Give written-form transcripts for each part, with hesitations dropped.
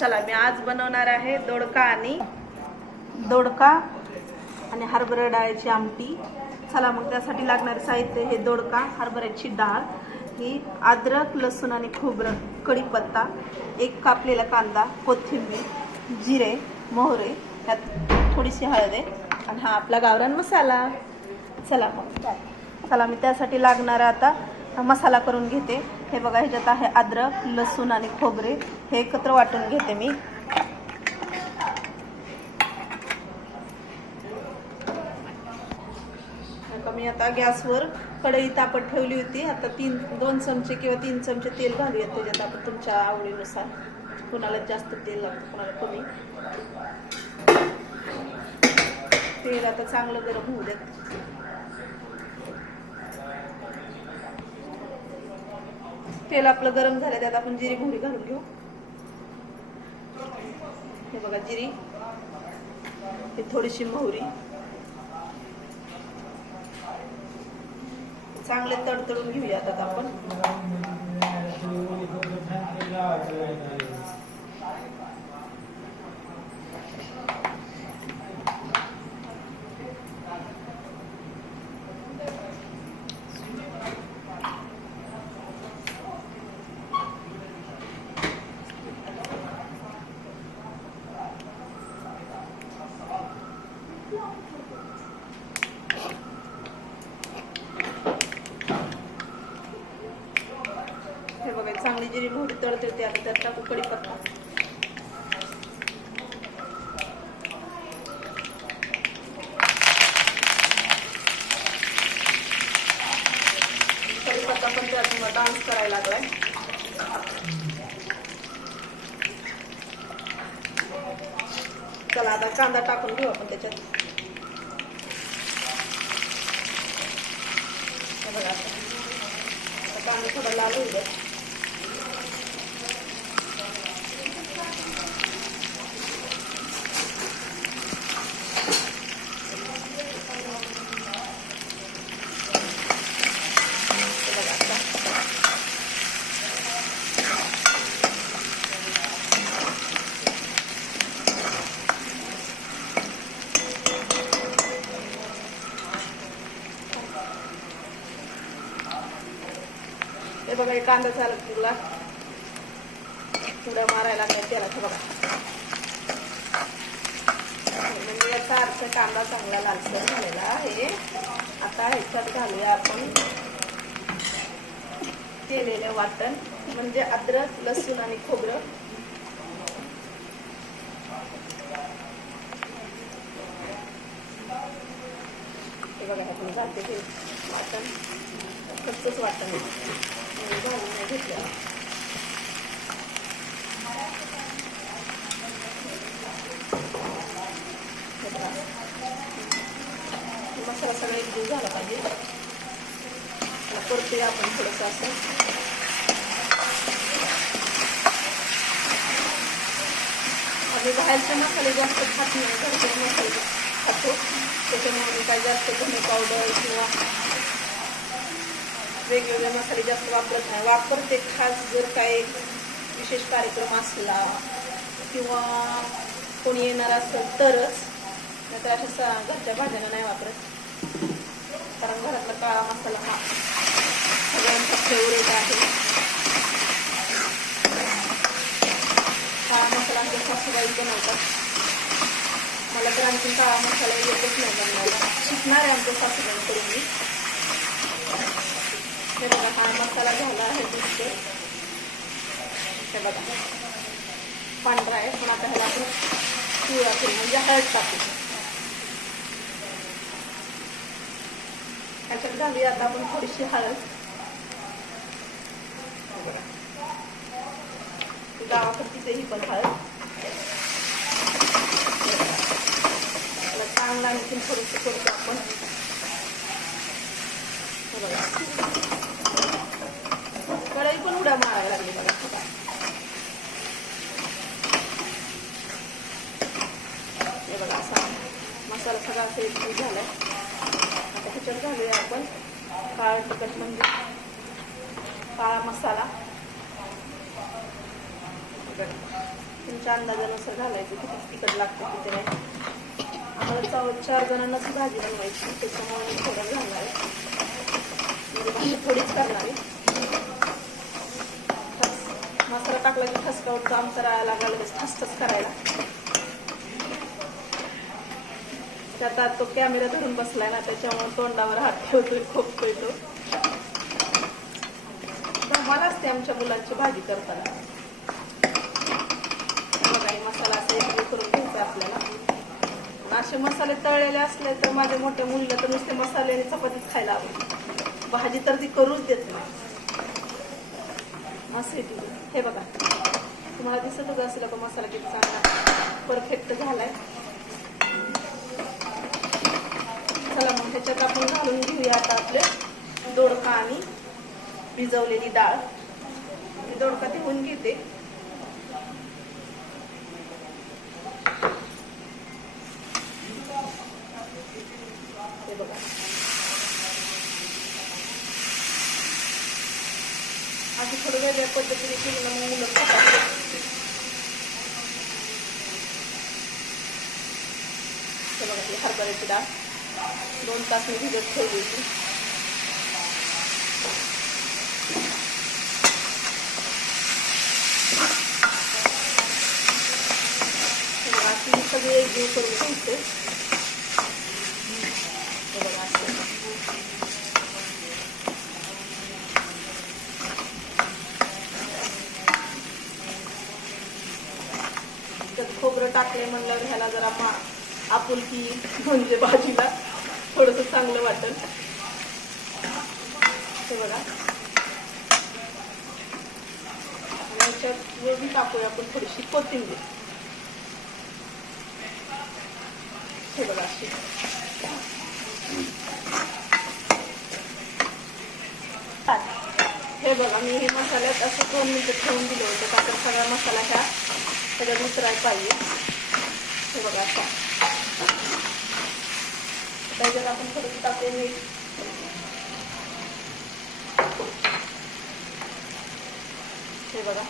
चला मी आज बनवणार आहे दोडका आणि हरभरा डाळीची आमटी। चला मग त्यासाठी लागणारे साहित्य हे दोडका, हरभऱ्याची डाळ, ही अद्रक, लसूण आणि खोबरं, कढीपत्ता, एक कापलेला कांदा, कोथिंबीर, जिरे, मोहरे, त्यात थोडीशी हळद आहे आणि हा आपला गावरान मसाला। चला मी त्यासाठी लागणारा आता मसाला करून घेते। हे बघा, ह्याच्यात आहे अद्रक, लसूण आणि खोबरे, हे एकत्र वाटून घेते मी। मी आता गॅसवर कढई तापत ठेवली होती। आता 2 चमचे किंवा 3 चमचे तेल घालूयात त्याच्यात आपण, तुमच्या आवडीनुसार। कोणाला जास्त तेल लागतं, कोणाला कमी। तेल आता चांगलं गरम होऊ देत। तेल आपलं गरम झालं, त्यात आपण जिरी मोहरी घालून घेऊ। हे बघा जिरी, हे थोडीशी मोहरी, चांगले तडतडून घेऊयात आता आपण। हे बघा चांगली जिरी मोहरी तडतडते। आता त्यात टाकू कढीपत्ता, कढीपत्ता पण त्यात डान्स करायला लागलाय। चला आता कांदा टाकून घेऊ आपण त्याच्यात। बघा आता कांदा थोडा लाल होईल। हे बघा हे कांदा तुला उड्या मारायला लागल्या तेलाचा। बघा म्हणजे याचा अर्थ कांदा चांगला लालसर झालेला आहे। आता ह्याच्यात घालूया आपण केलेलं वाटण, म्हणजे अद्रक, लसूण आणि खोबरं। हे बघा आपण घालते ते वाटण, कच्चंच वाटण घालून नाही घेतलं। मसाला सगळा एकजीव झाला पाहिजे। परतूया आपण थोडंसं असं। आम्ही बाहेरचे मसाले जास्त खात नाही, घरचे मसाले खातो। त्याच्यामुळे मी काय जास्त धने पावडर किंवा वेगवेगळे मसाले जास्त वापरत नाही। वापरते खास जर काही विशेष कार्यक्रम असला किंवा कोणी येणार असेल तरच, नाहीतर अशा घरच्या भाज्यांना नाही वापरत। कारण घरातला काळा मसाला हा सगळ्यांचा फेवरेट आहे। काळा मसाला आमच्या सासूबाई बनवतात। मला तर आणखी काळा मसाला येतच नाही बनवायला, शिकणार आहे आमच्या सासूबाईंकडून मी। हे बघा हा मसाला झाला आहे दिसते। हे बघा पांढरा आहे, पण आता ह्याला आपण पिवळा करू, म्हणजे हळद टाकू। ह्याच्यात घालूया आता आपण थोडीशी हळद। गावाकडची ही पण हळद। चांगला आणखी थोडंसं करतो आपण। कढई पण उड्या मारायला लागली बघा। हे बघा असा मसाला सगळा सेट झालाय। आता ह्याच्यात घालूया आपण काळं तिखट, म्हणजे काळा मसाला। तुमच्या अंदाजानुसार घालायचं किती तिखट लागतं किती नाही. आम्हाला 4 जणांनाच भाजी बनवायची, त्याच्यामुळे मी थोडं घालणार आहे, म्हणजे भाजी थोडीच करणार आहे. मसाला टाकला की ठसका उठतो, आमचा राहायला लागला ठसठस करायला. त्यात तो कॅमेरा धरून बसलाय ना, त्याच्यामुळे तोंडावर हात ठेवतोय, खोकतोय तो. धमाल असते आमच्या मुलांची भाजी करताना. बघा मसाला असा एक करून घ्यायचा आपल्याला. असे मसाले तळलेले असले तर माझ्या मोठ्या मुलीला तर नुसते मसाले आणि चपातीच खायला आवडते, भाजी तर ती करूच देत नाही. असे हे बघा, तुम्हाला दिसतच असेल का मसाला किती चांगला परफेक्ट झालाय. चला मग ह्याच्यात आपण घालून घेऊया आता आपले दोडका आणि भिजवलेली डाळ. मी दोडका धुवून घेते. हे बघा असं थोडं वेगळ्या पद्धतीने केलं ना मुलं खातात. हे बघा आपली हरभऱ्याची डाळ 2 तास मी भिजत ठेवली होती. हे बघा अशी सगळी एकजीव करून घ्यायचे. हे बघा असं खोबरं टाकले म्हणल्यावर ह्याला जरा आपुलकी म्हणजे भाजीला थोडंसं चांगलं वाटेल. हे बघा याच्यात वरून टाकूया आपण थोडीशी कोथिंबीर. हे बघा अशी हे बघा मी हे मसाल्यात असं 2 मिनिटं ठेवून दिलं होतं, कारण सगळा मसाला ह्या सगळं मिसळायला पाहिजे. हे बघा असा त्याच्यात आपण थोडं टाकून मीठ. हे बघा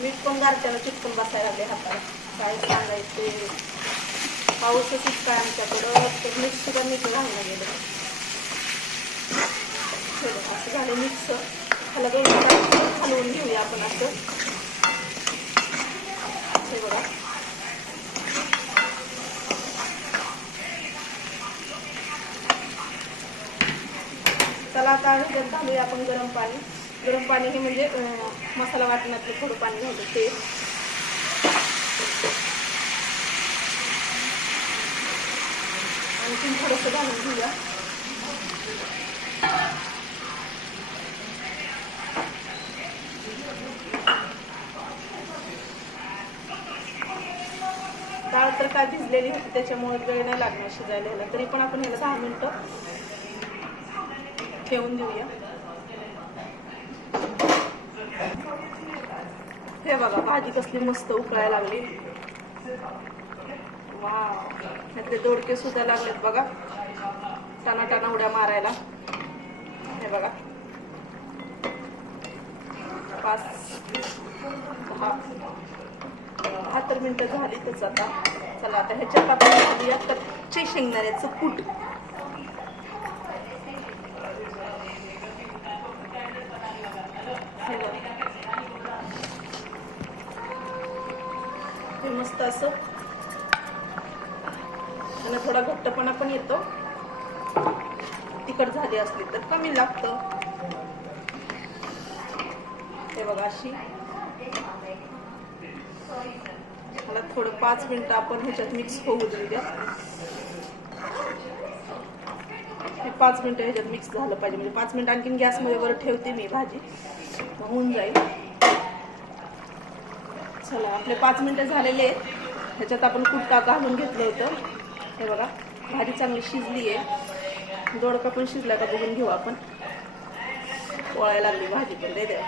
मीठ पण गारट्याला चिटकून बसायला लागले हाताला, काय सांगायचे. पाऊसच इतका आमच्याकडं तर मीठ सुद्धा मीठ घालणं गेलं. हे बघा असं झालं मिक्स. ह्याला 2 मिनिटं हलवून घेऊया आपण असं. हे बघा चला आता ह्याच्यात घालूया आपण गरम पाणी. गरम पाणी हे म्हणजे मसाला वाटण्यातलं थोडं पाणी घालतो ते. आणखी थोडंसं घालून घेऊया. डाळ तर काय भिजलेली होती त्याच्यामुळे वेळ नाही लागणार शिजायला ह्याला, तरी पण आपण ह्याला 10 मिनिटं ठेवून देऊया. हे बघा भाजी कसली मस्त उकळायला लागली. वाव, ह्यातले दोडके सुद्धा लागलेत बघा टाना उड्या मारायला. हे बघा 5-10 मिनिटं झाली त्याच आता. चला आता ह्याच्यात आपण घालूया कच्चे शेंगदाण्याचं कूट. हे मस्त असं आणि थोडा घट्टपणा पण येतो. तिखट झाली असली तर कमी लागतं. हे बघा अशी मला थोडं 5 मिनिटं आपण ह्याच्यात मिक्स होऊ देऊया. हे 5 मिनिटं ह्याच्यात मिक्स झालं पाहिजे, म्हणजे 5 मिनिटं आणखीन गॅसमध्ये वर ठेवते मी भाजी, होऊन जाईल. चला आपले 5 मिनिटं झालेले आहेत. ह्याच्यात आपण कुट्टा घालून घेतलं होतं. हे बघा भाजी चांगली शिजली आहे. दोडका पण शिजला का बघून घेऊ आपण. पोळायला लागली भाजी पण दे द्या.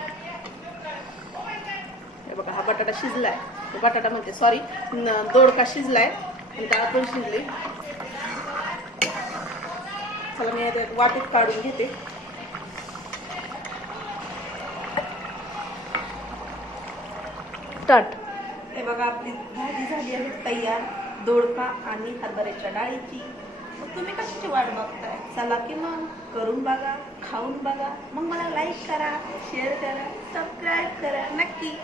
हे बघा हा बटाटा शिजलाय, बटाटा म्हणते सॉरी दोडका शिजलाय आणि डाळ पण शिजली. चला मी आता वाटीत काढून घेते. स्टार्ट. हे बघा आपली भाजी झाली आहे तयार, दोडका आणि हरभऱ्याच्या डाळीची. मग तुम्ही कशाची वाट बघताय? चला की मग करून बघा, खाऊन बघा, मग मला लाईक करा, शेअर करा, सबस्क्राईब करा नक्की.